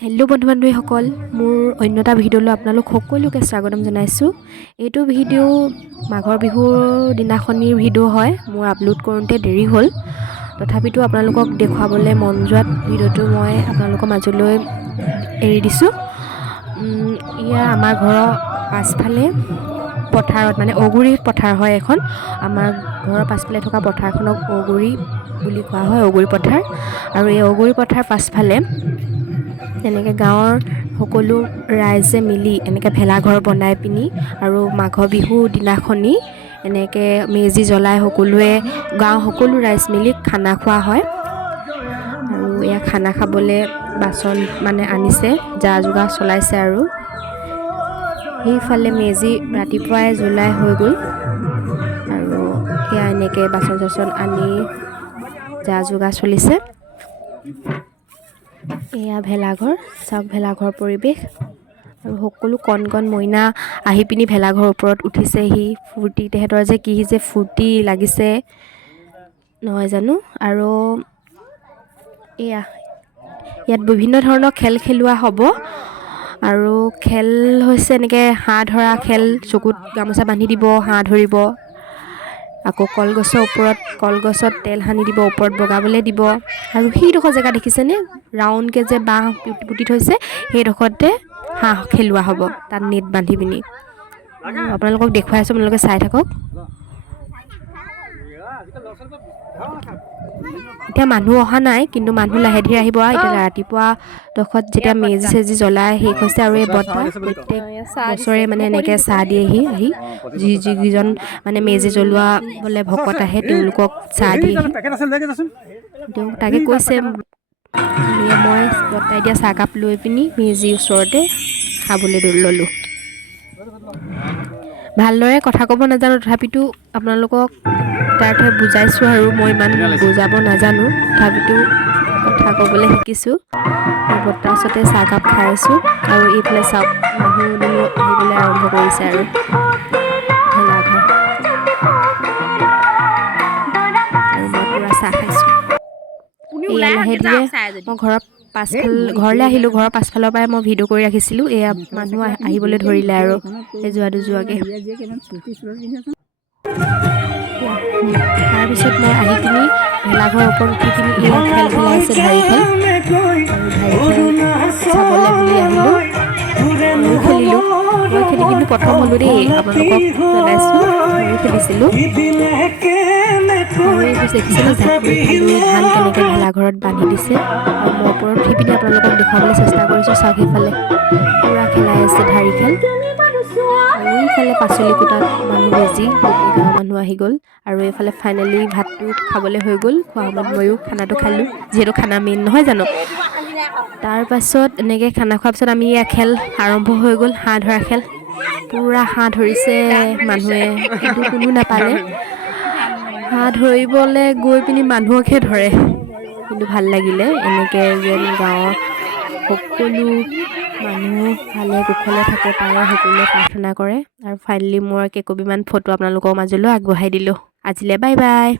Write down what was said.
Hello' বন্ধু-বান্ধৱীসকল, মোৰ অন্য এটা ভিডিঅ'লৈ আপোনালোক সকলোকে স্বাগতম জনাইছোঁ। এইটো ভিডিঅ' মাঘৰ বিহুৰ দিনাখনিৰ ভিডিঅ' হয়। মোৰ আপলোড কৰোঁতে দেৰি হ'ল, তথাপিতো আপোনালোকক দেখুৱাবলৈ মন যোৱাত ভিডিঅ'টো মই আপোনালোকৰ মাজলৈ এৰি দিছোঁ। এয়া আমাৰ ঘৰৰ পাছফালে পথাৰত, মানে অগুৰি পথাৰ হয় এখন। আমাৰ ঘৰৰ পাছফালে থকা পথাৰখনক অগুৰি বুলি কোৱা হয়, অগুৰি পথাৰ। আৰু এই অগুৰি পথাৰ পাছফালে এনেকৈ গাঁৱৰ সকলো ৰাইজে মিলি এনেকৈ ভেলাঘৰ বনাই পিনি আৰু মাঘৰ বিহু দিনাখনি এনেকৈ মেজি জ্বলাই সকলোৱে গাঁৱৰ সকলো ৰাইজ মিলি খানা খোৱা হয়। আৰু এয়া খানা খাবলৈ বাচন মানে আনিছে, যা যোগাৰ চলাইছে। আৰু সেইফালে মেজি ৰাতিপুৱাই জ্বলাই হৈ গ'ল আৰু এয়া এনেকৈ বাচন চাচন আনি যা যোগাৰ চলিছে। এয়া ভেলাঘৰ, চাওক ভেলাঘৰ পৰিৱেশ। আৰু সকলো কণ কণ মইনা আহি পিনি ভেলাঘৰৰ ওপৰত উঠিছেহি। ফূৰ্তি, তেহেঁতৰ যে কি যে ফূৰ্তি লাগিছে নহয় জানো। আৰু ইয়াত বিভিন্ন ধৰণৰ খেল খেলোৱা হ'ব। আৰু খেল হৈছে এনেকৈ হাঁহ ধৰা খেল, চকুত গামোচা বান্ধি দিব, হাঁহ ধৰিব। আকৌ কলগছৰ ওপৰত, কলগছত তেল সানি দিব, ওপৰত বগাবলৈ দিব। আৰু সেইডোখৰ জেগা দেখিছেনে, ৰাউণ্ডকৈ যে বাঁহ পুতি থৈছে, সেইডোখৰতে হাঁহ খেলোৱা হ'ব, তাত নেট বান্ধি পিনি। আপোনালোকক দেখুৱাই আছোঁ, আপোনালোকে চাই থাকক। এতিয়া মানুহ অহা নাই, কিন্তু মানুহ লাহে ধীৰে আহিব। এতিয়া ৰাতিপুৱা ডোখৰত যেতিয়া মেজি চেজি জ্বলাই শেষ হৈছে, আৰু এই বৰ্তা প্ৰত্যেক বছৰে মানে এনেকৈ চাহ দিয়েহি। যিকেইজন মানে মেজি জ্বলোৱাবলৈ ভকত আহে তেওঁলোকক চাহ দিয়েহি। তেওঁ তাকে কৈছে, মই বৰ্তাই দিয়া চাহকাপ লৈ পিনি মেজিৰ ওচৰতে খাবলৈ ল'লোঁ। ভালদৰে কথা ক'ব নাজানো, তথাপিতো আপোনালোকক তাৰথে বুজাইছোঁ। আৰু মই ইমান বুজাব নাজানো, তথাপিতো কথা ক'বলৈ শিকিছোঁ। বৰ্তাৰ ওচৰতে চাহকাপ খাই আছোঁ। আৰু এইফালে চাওক, মানুহ দুনুহ আহিবলৈ আৰম্ভ কৰিছে। আৰু ভেলাঘৰ, আৰু মই পূৰা চাহ খাইছোঁ। এয়া লাহে ধীৰে মই ঘৰলৈ আহিলোঁ। ঘৰৰ পাছফালৰ পৰাই মই ভিডিঅ' কৰি ৰাখিছিলোঁ। এয়া মানুহ আহিবলৈ ধৰিলে আৰু এযোৱা দুযোৱাকৈ। তাৰপিছত মই আহি পিনি ভেলাঘৰৰ ওপৰত উঠি পিনি এয়া খেল খেলাইছে, ঢাৰি খেল। আৰু ঢাৰি খেল চাবলৈ বুলি আহিলোঁ, ময়ো খেলিলোঁ। মই খেলি কিন্তু প্ৰথম হ'লোঁ দেই, আপোনালোকক জনাইছোঁ। ময়ো খেলিছিলোঁ। আৰু এইবোৰ দেখিছেনে, জাকৈ খালৈ ধান কেনেকৈ ভেলাঘৰত বান্ধি দিছে। আৰু মই ওপৰত উঠি পিনি আপোনালোকক দেখুৱাবলৈ চেষ্টা কৰিছোঁ। চাওক, সেইফালে পূৰা খেলাই আছে ঢাৰি খেল। আৰু এইফালে পাচলি কুটাত মানুহ বেজি, গোটেই গাঁৱৰ মানুহ আহি গ'ল। আৰু এইফালে ফাইনেলি ভাতটো খাবলৈ হৈ গ'ল। খোৱা সময়ত ময়ো খানাটো খালোঁ, যিহেতু খানা মেইন নহয় জানো। তাৰপাছত এনেকৈ খানা খোৱাৰ পিছত আমি এয়া খেল আৰম্ভ হৈ গ'ল, হাঁহ ধৰা খেল। পূৰা হাঁহ ধৰিছে মানুহে, কিন্তু কোনো নাপালে। হাঁহ ধৰিবলৈ গৈ পিনি মানুহকহে ধৰে। কিন্তু ভাল লাগিলে, এনেকৈ যেন গাঁৱৰ সকলো মানুহ ভালে কুশলে থাকে তাৰে সকলোৱে প্ৰাৰ্থনা কৰে। আৰু ফাইনেলি মই কেইকপিমান ফটো আপোনালোকৰ মাজলৈ আগবঢ়াই দিলোঁ। আজিলৈ বাই বাই।